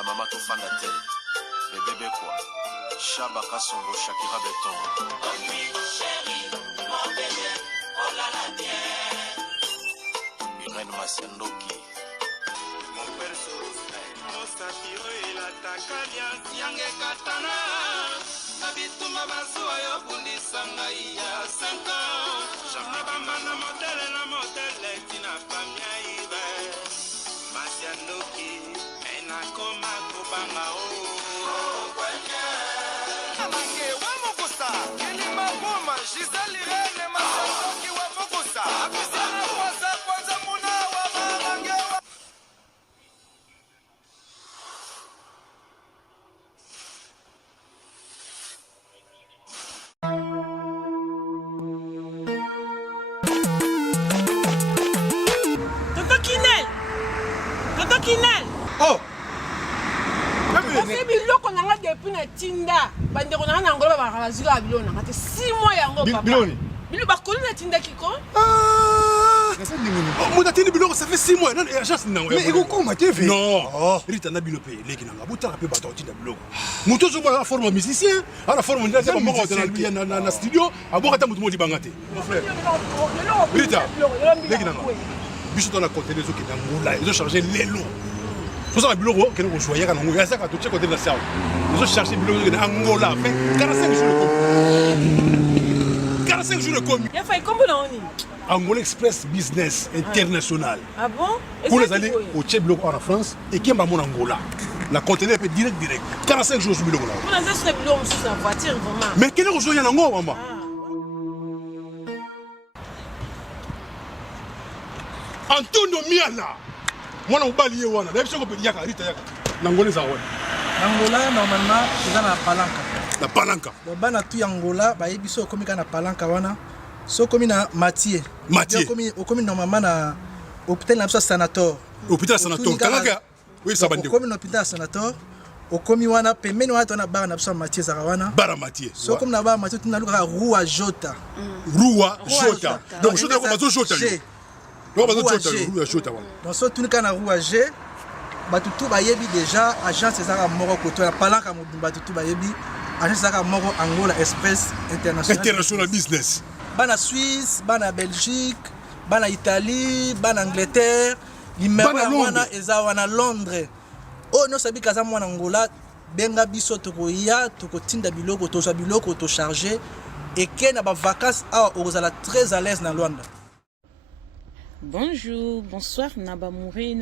ba mama to fanda te. Bébé quoi. Chaba Kasongo Shakira Beton. Oh oui, chérie, mon bébé, oh là là, bien. Irène Masiandoki. Mon perso, mon satiro et la takalia, Siange Katana. Nabituma Basua, Yobundi Sangaïa, 5 ans. Jamaba Mana modèle, la modèle, Tina Famia Ibe. Masiandoki, Enakoma Kobanga, oh. Oh! C'est biloko nanga depuis na tinda. Bande ko nanga ngolo ba bazika biloko nanga te 6 mois yango papa. Biloni. Bilo ba kolu na tinda kiko? Ah! Mon atteint biloko ça fait 6 mois. Non, agence nango. Mais iko koma te ve. Non. Rita na biloko leki nanga. Bota pe bato tinda biloko. Muto zo ba forme musicien, ala forme ndeza ba moko na studio, aboka ta mutu modi bangate. Mon frère. Rita. Leki nanga. Biso dans la côté des autres qui n'ont ils ont chargé les lots. Tout ça le bureau que nous choisir quand on y a ça quand tu côté de la salle. Ils ont cherché le bureau de Angola fait 45 jours de 45 jours de commis. Il a fait combien d'années? Angola Express Business International. Ah bon? Pour les aller au Tchèque en France et qui est mon Angola. La conteneur est direct 45 jours sur le bureau là. On a ça sur le bureau sur la voiture vraiment. Mais quel est le jour y en Angola maman? Antonio Miala. Moi on balié wana. D'ailleurs on peut dire Rita yaka. N'Angola ça ouais. Angola normalement c'est dans la palanca. La palanca. Donc bana tu Angola ba yebiso komi kana palanca wana. So komi na Mathieu. Mathieu. Komi normalement na hôpital na sanator. Hôpital sanator. Kalaka. Oui ça bande. Komi na hôpital sanator. Okomi wana pembeni wana tona bara na biso Mathieu zakawana. Bara Mathieu. So komi na bara Mathieu tuna luka Rua Jota. Rua Jota. Donc Jota ko bazo Jota. Donc so tout kana rouage batutu bayebi déjà agence ezaka moko koto na palanka modumba tutu bayebi agence ezaka moko Angola Express International Business bana Suisse bana Belgique bana Italie bana Angleterre numéro wana eza wana Londres oh no sabi kaza mwana Angola benga biso tokoya tokotinda biloko toza biloko to charger et que na ba vacances a ozala très à l'aise na Luanda. Bonjour, bonsoir, Nabamoué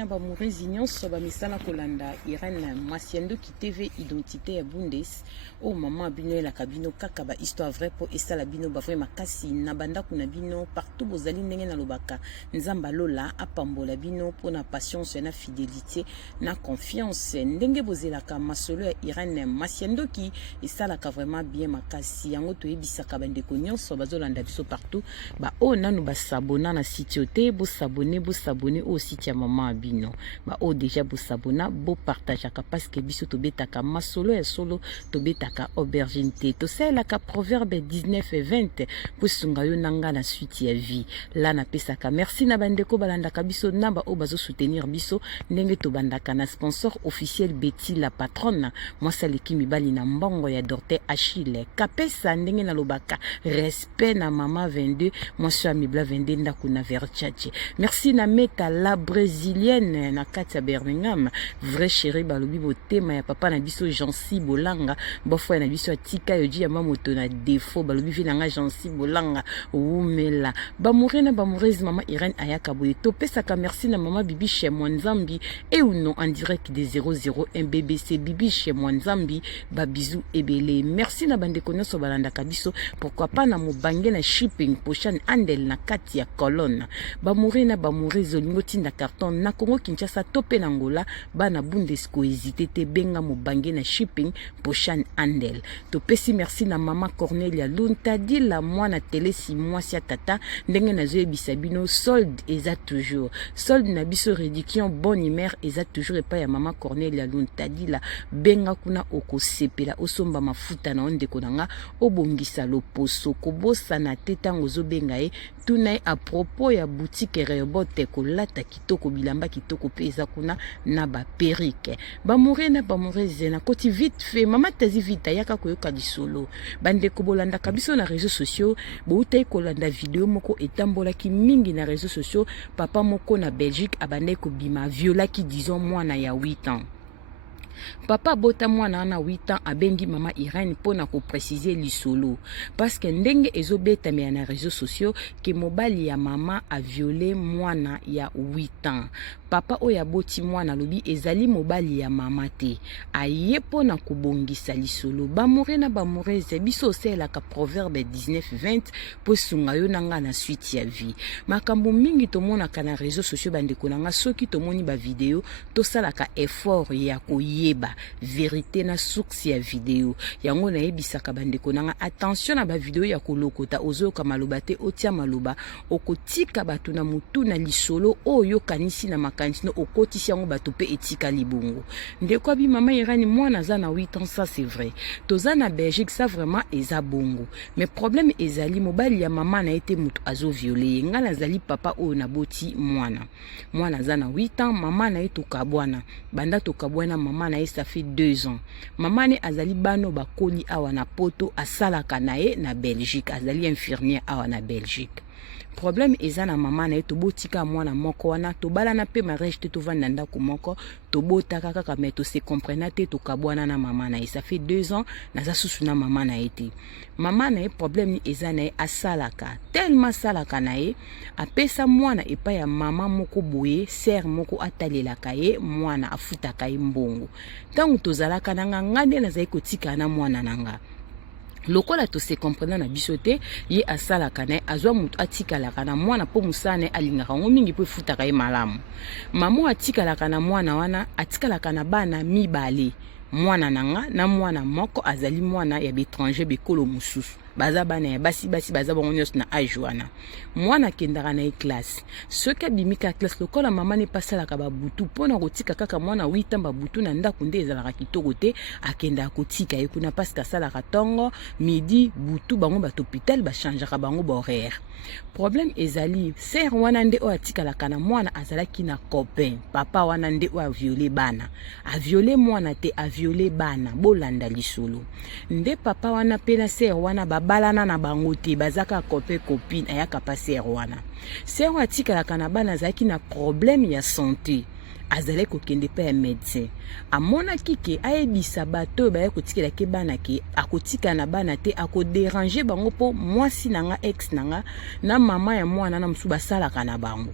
Zignon, Sobamisana Kolanda, Irène Masiandoki TV, Identité à Bundes, oh maman abino la cabino, kakaba, histoire vraie pour essa la bino, bavre makasi, Nabanda Kunabino, partout Bozali Nengen Alobaka, Nzamba Lola, Apambo la bino, pour na patience, na fidélité, na confiance, Ndenge Bozelaka, Masolo Irène Masiandoki, essa la vraiment bien makasi, Yango to ebisaka bande konyon, Sobazolanda biso partout, ba oh nanu basabona na sitiote, s'abonner au site ya maman abino ba o déjà bo s'abonner bo partager parce que biso to betaka masolo ya solo to betaka aubergine te to sela ka proverbe 19 et 20 pour sunga yo nanga na suite ya vie la na pesaka merci na bandeko balanda ka biso namba o bazo soutenir biso ndenge to bandaka na sponsor officiel Betty la patronne moi saliki mibali na mbongo ya Dorte Achille kapesa ndenge na lobaka respect na mama 22 moi sur Mibla 22 ndakuna Verchache. Merci na meta la brésilienne na Katia Birmingham vrai chéri balobi botema ya papa na biso Jansi Bolanga bofo na biso tika yoji ya mamoto na défaut balobi vinanga Jansi Bolanga umela bamourir na bamoureuse maman Irène Ayaka boye to pesaka merci na maman Bibi chez Mwanzambi et ou non en direct des 001 BBC Bibi chez Mwanzambi ba bisou ebele merci na bande konyoso balanda kabiso pourquoi pas na mobange na shipping prochaine andel na Katia colonne bamourir na bamourir zolingo tinda carton na Congo Kinshasa topé na Angola bana Bundesco hésité te benga mobange na shipping prochaine andel to pesi merci na maman Cornelia Lunta di la mwana télé si moi sia tata ndenge na zo ebisabino solde eza toujours solde na biso réduction bonne humeur eza toujours et pas ya maman Cornelia Lunta di la benga kuna okosepela osomba mafuta na onde konanga obongisa loposo kobosa na teta ngozo benga e tunai à propos ya boutique ke rebote kolata kitoko bilamba kitoko pe eza kuna na ba perike bamure na bamure zena koti vite fait mama tazi vite ayaka koyoka lisolo bande ko bolanda kabiso na réseaux sociaux boutai kolanda video moko etambolaki mingi na réseaux sociaux papa moko na Belgique abande ko bima violaki disons mwana ya 8 ans. Papa bota mwana na 8 ans abengi mama Irene pona ko préciser lisolo parce que ndenge ezobeta me na réseaux sociaux ke mobali ya mama a violé mwana ya 8 ans. Papa oya boti mwana lobi ezali mobali ya mama te aye pona ko bongisa lisolo bamure na bamure biso sela ka proverbe 19:20 po sunga yo nanga na suite ya vie makambo mingi to mona kana réseaux sociaux bande konanga soki to moni ba vidéo to sala ka effort ya koyeba vérité na source ya vidéo yango na yebisaka bande konanga attention na ba vidéo ya kolokota ozoka maloba te otia maloba okotika batu na mutu na lisolo oyo kanisi na makanisi okotisi yango batu pe etika libungu ndeko abi mama Irani mwana za na 8 ans ça c'est vrai toza na Belgique ça vraiment eza bongo mais problème ezali mobali ya mama na ete mutu azo violer ngala zali papa oyo na boti mwana za na 8 ans mama na eto kabwana banda to kabwana mama na ça fait 2 ans mama ne azali bano bakoli awa na poto asalaka na ye na Belgique azali infirmière awa na Belgique problème eza na mama na ye tobotika mwana moko wana tobala na pe mariage te tovanda ndako moko tobotaka kaka mais to se comprena te tokabwana na mama na ye ça fait 2 ans naza susu na mama na ye te mama na ye problème eza na ye asalaka tellement salaka na ye apesa mwana epa ya mama moko boye sœur moko atalelaka ye mwana afutaka ye mbongo ntango tozalaka nanga ngande nazali kotika na mwana nanga lokola to se comprendre na bisote ye asala kana azwa mutu atikala kana mwana po musane alingaka ngo mingi po futaka ye malamu mamo atikala kana mwana wana atikala kana bana mibale mwana nanga na mwana moko azali mwana ya bétranger bekolo mususu baza bana ya basi baza bango nyonso na age wana mwana kendaka na classe soki abimika classe lokola mama ne pasalaka babutu mpona kotika kaka mwana 8 ans babutu na ndako nde ezalaka kitoko te akenda kotika ye kuna paske asalaka ntongo midi butu bango bato hôpital bachangeaka bango bahoraire problème ezali ser wana nde oyo atikalaka na mwana azalaki na copain papa wana nde oyo aviole bana aviole mwana te aviole bana bolanda lisolo nde papa wana pe na ser wana balana na bango te bazaka copain copine ayaka pa ser wana ser atikalaka na bana azalaki na problème ya santé azale kokende pa ya médecin amonaki ke ayebisa bato baya kotikela ke bana ke akotika na bana te akodéranger bango po mwasi nanga ex nanga na mama ya mwana na musu basalaka na bango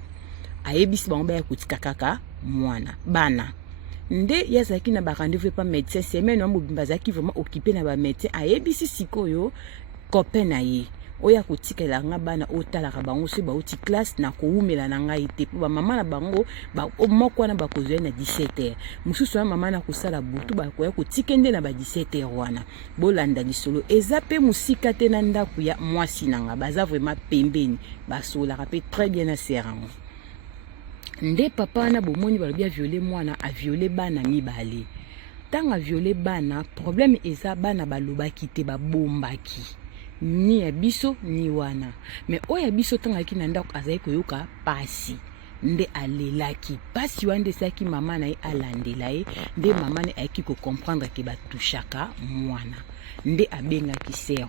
ayebisi bango baya kotika kaka mwana bana nde yazaki na ba rendez-vous pa médecin semaine na mobimba zaki vraiment occupé na ba médecin ayebisi sikoyo copain na ye oya kotikela nga bana otalaka bango se bauti classe na koumela na ngai te po ba mama na bango ba moko wana bakozwa na 17h mususu na mama na kosala butu bakoya kotikende na ba 17h wana bolanda lisolo eza pe musika te na ndako ya mwasi nanga baza vraiment pembeni basolaka pe très bien na serango nde papa wana bomoni balobia violer mwana a violer bana mibale tanga violer bana problème eza bana balobaki te babombaki ni ya biso ni wana mais oya biso tangaki na ndako azali koyoka pasi nde alelaki pasi wande saki mama na ye alandela ye nde mama ne ayaki ko comprendre ke batushaka mwana nde abengaki ser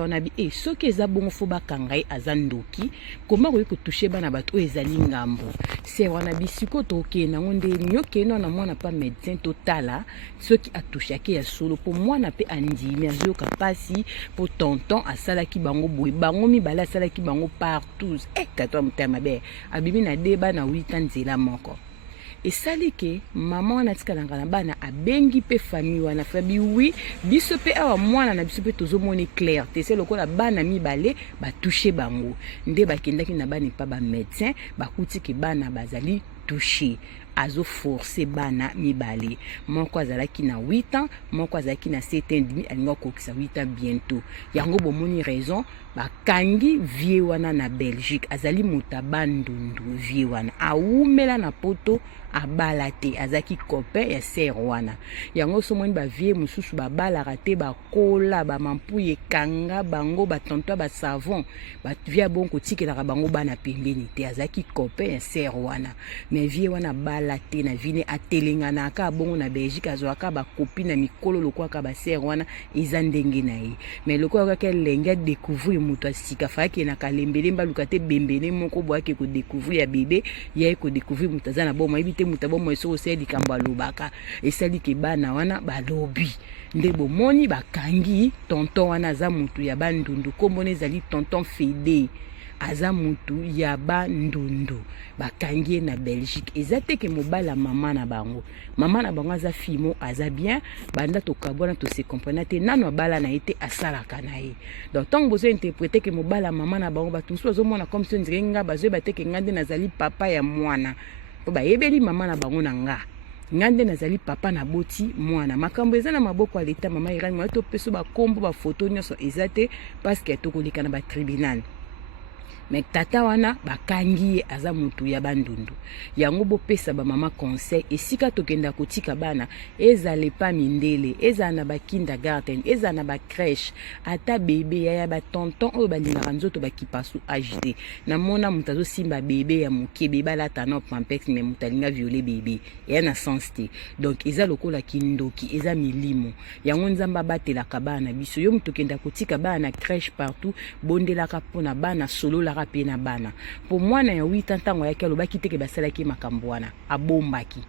wana bi soki eza bongo fo bakanga ye aza ndoki koma koyi kotushe bana bato oyo ezali ngambo ser wana bisiko tokende nango nde nyokeno na mwana pa médecin totala soki atushaki ya solo po mwana pe andimi azoyoka pasi po tonton asalaki bango boye bango mibale asalaki bango partout katwa motema be abimi na deba na 8 ans nzela moko esali ke mama wana tikalanga na bana abengi pe famille wana fabi oui biso pe awa mwana na biso pe tozomoni clair te se lokola bana mibale batouché bango nde bakendaki na bana pa ba médecin bakuti ke bana bazali touché azo forcer bana mibale moko azalaki na 8 ans moko azalaki na 7 ans et demi alinga kokisa 8 ans bientôt yango bomoni raison bakangi vie wana na Belgique azali mutabandundu vie wana aumela na poto abala te azaki copain ya ser wana yango somoni ba vie mususu babala rate bakola bamampuye kanga bango batonto ba savon ba vie bon kotikela bango bana pembeni te azaki copain ya ser wana mais vie wana bala te na vine atelengana ka bongo na Belgique azwaka ba copine na mikolo lokwa ka ba ser wana eza ndenge na ye mais lokwa ka kelenga découvrir muto asika faki na kalembele mbaluka te bembene moko boake ko découvrir ya bébé ya ko découvrir mutazana bon te mutabo moyeso oseli kamba lobaka esali ke bana wana balobi nde bomoni bakangi tonton wana aza mutu ya bandundu kombone ezali tonton Fede aza mutu ya bandundu bakangi na Belgique ezate ke mobala mama na bango aza fimo aza bien banda to kabona to se comprendre te nano bala na ete asalaka na ye donc tant bozo interpréter ke mobala mama na bango batumsu bazomona comme si nzinga bazo bateke ngande nazali papa ya mwana po bayebeli mama na bango na nga ngande nazali papa na boti mwana makambo eza na maboko ya leta mama irani mwa to peso ba kombo ba photo nyonso ezate parce que tokolika na ba tribunal mais tata wana bakangi ye aza mutu ya bandundu yango bopesa ba mama conseil esika tokenda kotika bana ezale pa mindele ezala na ba kindergarten ezala na ba crèche ata bébé ya ba tonton oyo balingaka nzoto bakipasu agité na mona mutu azosimba bébé ya moke bébé alata na pampex mais mutu alinga violer bébé eya na sens te donc eza lokola kindoki eza milimo yango nzamba batelaka bana biso yo mutu kenda kotika bana crèche partout bondelaka mpona bana solola pena bana pour mwana ya 8 ans tango yake alobaki teke basalaki makambo wana abombaki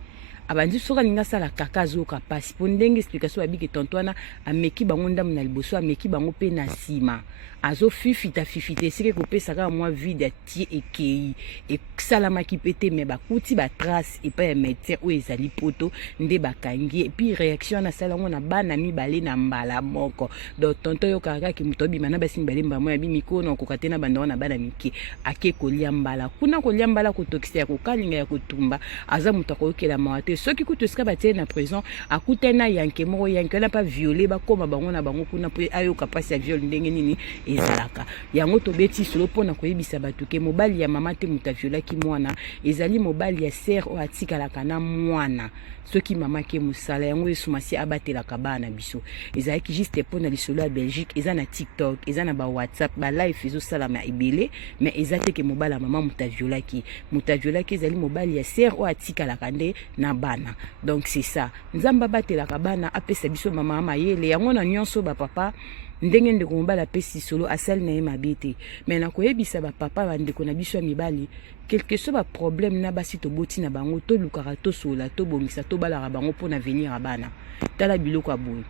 abandi soka ninga sala kaka zoka pasi po ndenge explication abiki tonto wana ameki bango ndamu na liboso ameki bango pe na sima azo fifita esike kopesa ka mwa vide tie ekei eksalamaki pete me bakuti ba trace epa ya médecin o ezali poto nde bakangi et puis réaction na sala ngona bana mibale na mbala moko donc tonto yo kaka ki mutobi mana basi mibale mbamo ya bimiko na kokatena banda na bana mike ake kolia mbala kuna kolia mbala kotokisa ya kokalinga ya kotumba aza muto koyokela mawate soki kutu ska batie na prison akutena yanke moko yanke na pa violer ba koma bango na bango kuna po ayo kapasi ya viol ndenge nini ezalaka yango tobeti solo pona koyebisa batuke mobali ya mama te muta violaki mwana ezali mobali ya ser o atikalaka na mwana soki mama ke musala yango esumasi abatelaka bana biso ezalaki juste pona lisolo ya Belgique eza na TikTok eza na ba WhatsApp ba live ezosalama ebele mais ezate ke mobala mama muta violaki ezali mobali ya ser o atikalaka nde na bana donc c'est ça nzamba batelaka bana apesa biso mama mayele yango na nyonso ba papa ndenge ndeko mobala pesi solo asali na ye mabe te mais na koyebisa ba papa bandeko na biso ya mibali quelque chose ba problème na basi toboti na bango to lukaka to sola to bongisa to balaka bango pona venir abana tala biloko aboy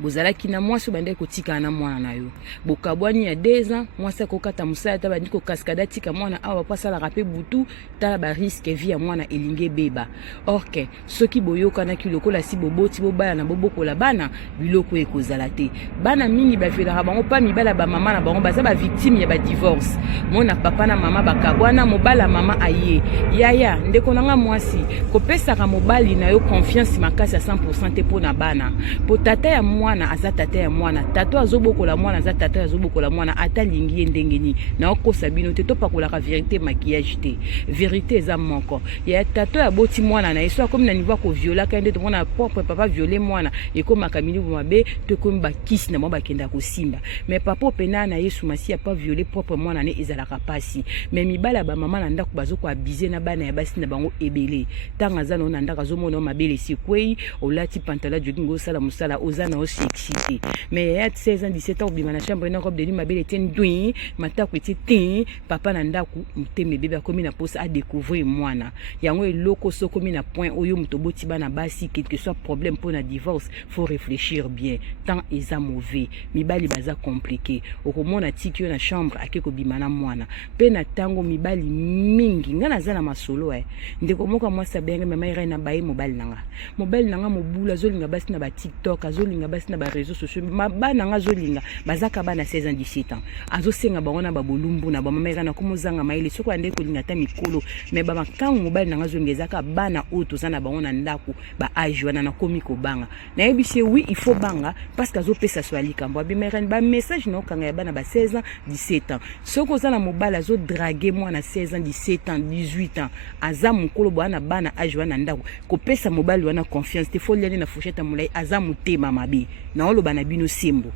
bozalaki na mwasi bande kotika na mwana na yo bokabwani ya 2 ans mwasi kokata musala ta bandi ko kaskada tika mwana awa pasala rapé butu tala ba risque vie ya mwana elinge beba orke soki boyoka na kilokola si boboti bobala na bobokola bana biloko ekozala te bana mingi bafela bango pa mibala ba mama na bango baza ba victime ya ba divorce mona papa na mama bakabwana mobala mama aye yaya ndeko nanga mwasi kopesa ka mobali na yo confiance makasi ya 100% te pona bana po tata ya mwana aza tata ya mwana tato azobokola mwana aza tata azobokola mwana atalingi ye ndenge ni na okosa bino te topakolaka vérité maquillage te vérité eza moko ya tato ya boti mwana na yeso akomi na niveau ko viola kende to mona propre papa violer mwana ekomaka milibu mabe to komi bakisi na mwa bakenda kosimba mais papa pena na yesu masi ya pas violer propre mwana ne ezalaka pasi mais mibala ba mama na ndako bazoko abiser na bana ya basi na bango ebele tanga za na ndako azomona mabele si kwei olati pantalon jogingo sala musala ozana excité mais ya 16 ans 17 ans bima na chambre na robe de nuit mabele ten douin matako eti papa na ndaku muteme bébé akomi na posa a découvrir mwana yango eloko sokomi na point oyo mutoboti bana basi quelque soit problème pour na divorce faut réfléchir bien tant eza mauvais mibali baza compliqué okomona tiki na chambre akeko bima na mwana pe na tango mibali mingi ngana za na masolo ndeko moka mwasa benge mama ira na baye mobali nanga mobula zolinga basi na ba TikTok azolinga basi place na ba réseaux sociaux bana nga zolinga bazaka bana 16 ans 17 ans azosenga bango na babolumbu na bamameka na komozanga maile soko ande kolinga ta mikolo me bamakango mobali na nga zolinga ezaka bana oyo toza na bango na ndako ba age wana na komi kobanga nayebisi oui il faut banga parce que azopesa so alikambo abimeka ba message na okanga ya bana ba 16 ans 17 ans soko za na mobali azo draguer mwana 16 ans 17 ans 18 ans aza mukolo bwana bana age wana ndako kopesa mobali wana confiance te faut liana na fourchette mulai aza mutema mabe na oloba na bino simbo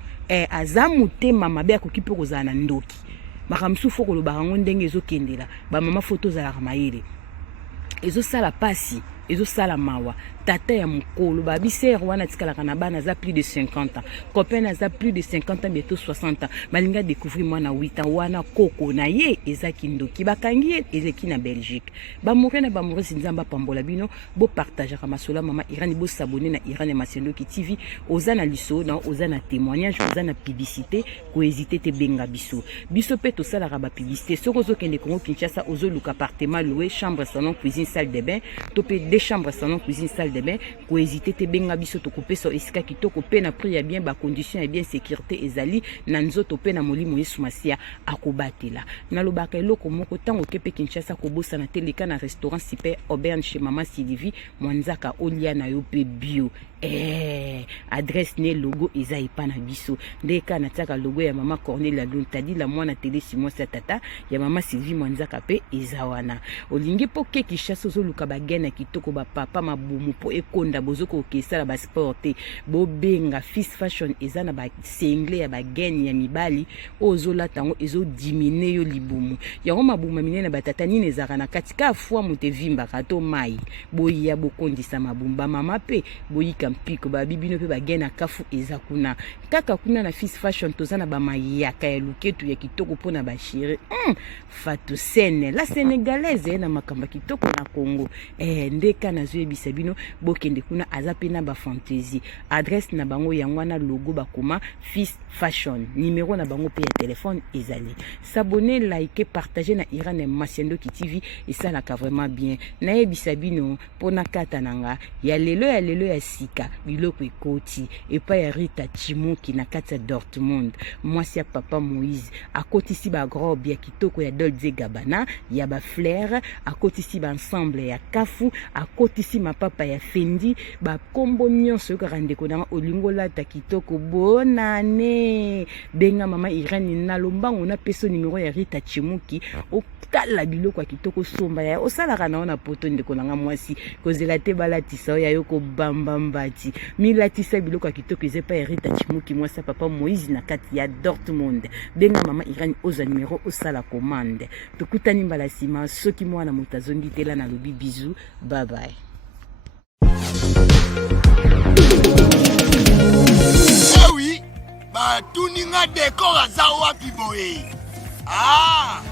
aza mutema mabe akokipe kozala na ndoki makamsu foko lo bango ndenge ezokendela ba mama photo za la mayele ezosala pasi ezosala mawa tata ya mukolo ba biser wana tikalaka na bana za plus de 50 ans copain za plus de 50 ans bientôt 60 ans malinga découvrir mwana 8 ans wana koko na ye ezaki ndoki bakangi ezeki na Belgique ba mokena ba moresi nzamba pambola bino bo partager masola mama Irani bo s'abonner na Irani Masiendoki TV oza na liso na oza na témoignage oza na publicité ko hésiter te benga biso pe to sala ba publicité soko zo kende Congo Kinshasa ozo luka appartement loué chambre salon cuisine salle de bain topé deux chambres salon cuisine salle de bain ko hésiter te benga biso to kopesa esika kitoko pe na prix ya bien ba condition ya bien sécurité ezali na nzoto pe na molimo Yesu Masia akobatela na lobaka eloko moko tango kepe Kinshasa ko bosa na teleka na restaurant super auberge chez mama Sylvie Mwanzaka olia na yo pe bio adresse ne logo eza ipana biso ndeka na tsaka logo ya mama Cornelia Luntadi la mwana télé Simon Satata ya mama Sylvie Mwanzaka pe eza wana olingi po ke Kinshasa zo luka bagena kitoko ba papa mabumu po ekonda bozoko okesala ba sport bo benga fist fashion eza na ba single ya bageni ya mibali ozola tango ezo diminuer yo libumu yango mabumu minene batata nini ezaka na katika fois mote vimba kato mai boya bokondisa mabumba mama pe boyika mpiko ba bibino pe bagena kafu eza kuna kaka kuna na fist fashion tozana ba mayaka ya luketu ya kitoko pona ba chérie Fatou Sene la sénégalaise na makamba kitoko na Congo ndeka na zo yebisa bino bokende kuna azape na ba fantaisie adresse na bango yango na logo bakoma fist fashion numéro na bango pe ya téléphone ezali s'abonner liker partager na Irani Masiendoki TV et ça la vraiment bien na yebisa bino pona kata nanga ya lelo ya sika biloko ekoti epa ya Rita Chimoki na kati ya Dortmund mwasi ya papa Moïse akotisi ba robe ya kitoko ya Dolce Gabbana ya ba Flair akotisi ba ensemble ya Kafu akotisi mapapa ya Fendi ba kombo nyonso yo karandeko na olingola ta kitoko bonane benga mama Irani na lombango na peso numéro ya Rita Chimoki okala biloko ya kitoko somba ya osala na ona poto ndeko na mwasi kozela te balatisa ya yoko bambambati milatisa biloko ya kitoko ezepa ya Rita Chimoki mwasi papa Moïse na kati ya Dortmund benga mama Irani oza numéro osala commande tokutani mbala sima soki mwana mutazongi tela na lobi bisous bye bye. Ah oui, bah tuninga décor azawa piboé. Ah,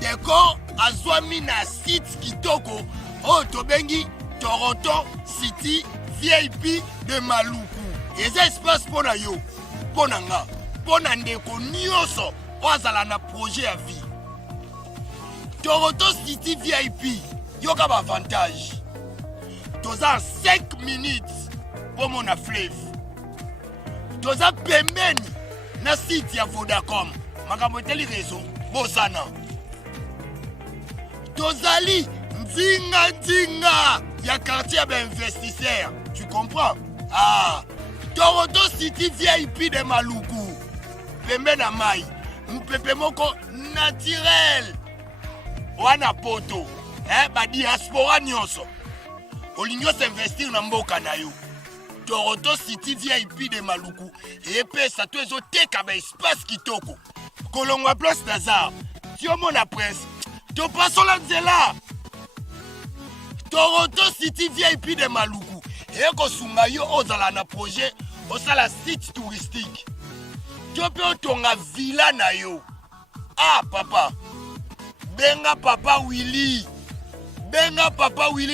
décor azwami na site kitoko o tobengi Toronto City VIP de Maluku. Eza espace pona yo, pona nga, pona ndeko nyonso ozala na projet ya vie. Toronto City VIP, yoka ba avantage. Toza 5 minutes pour mon fleuve. Toza pembeni na site ya Vodacom. Makambo teli réseau bosana. Tozali nzinga ya quartier ba investisseur. Tu comprends? Ah, Toronto City VIP de Maluku. Pembeni na mai. Mpepe moko naturel. Wana poto. Ba diaspora nyonso. Olingo s'investir na mboka na yo. Toronto City VIP de Maluku epesa to ezoteka ba espace kitoko kolongwa place Nazar tiomo na presse to pasola nzela Toronto City VIP de Maluku eko sunga yo ozala na projet osala site touristique to pe otonga villa na yo ah papa benga papa Willy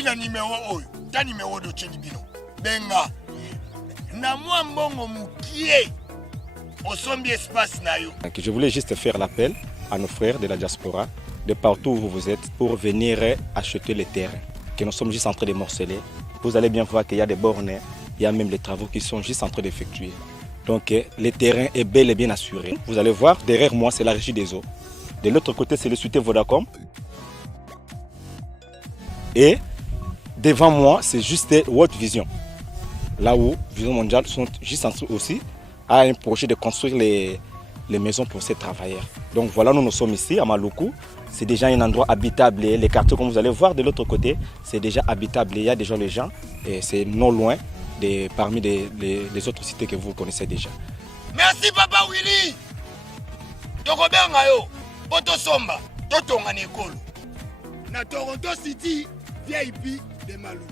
na numéro oyo ta numéro do chelibino benga na moi mbongo mukie osombi espace na yo. Je voulais juste faire l'appel à nos frères de la diaspora de partout où vous êtes pour venir acheter les terrains que nous sommes juste en train de morceler. Vous allez bien voir qu'il y a des bornes, il y a même les travaux qui sont juste en train d'effectuer. Donc le terrain est bel et bien assuré. Vous allez voir, derrière moi, c'est la régie des eaux. De l'autre côté, c'est le société Vodacom. Et devant moi, c'est juste World Vision. Là où Vision Mondiale sont juste en dessous aussi, a un projet de construire les maisons pour ces travailleurs. Donc voilà, nous sommes ici à Maluku. C'est déjà un endroit habitable. Et les quartiers, comme vous allez voir de l'autre côté, c'est déjà habitable. Il y a déjà les gens. Et c'est non loin parmi les autres cités que vous connaissez déjà. Merci Papa Willy. Tokobenga yo, poto somba, totonga nekolo. Na Toronto City, VIP de Maluku.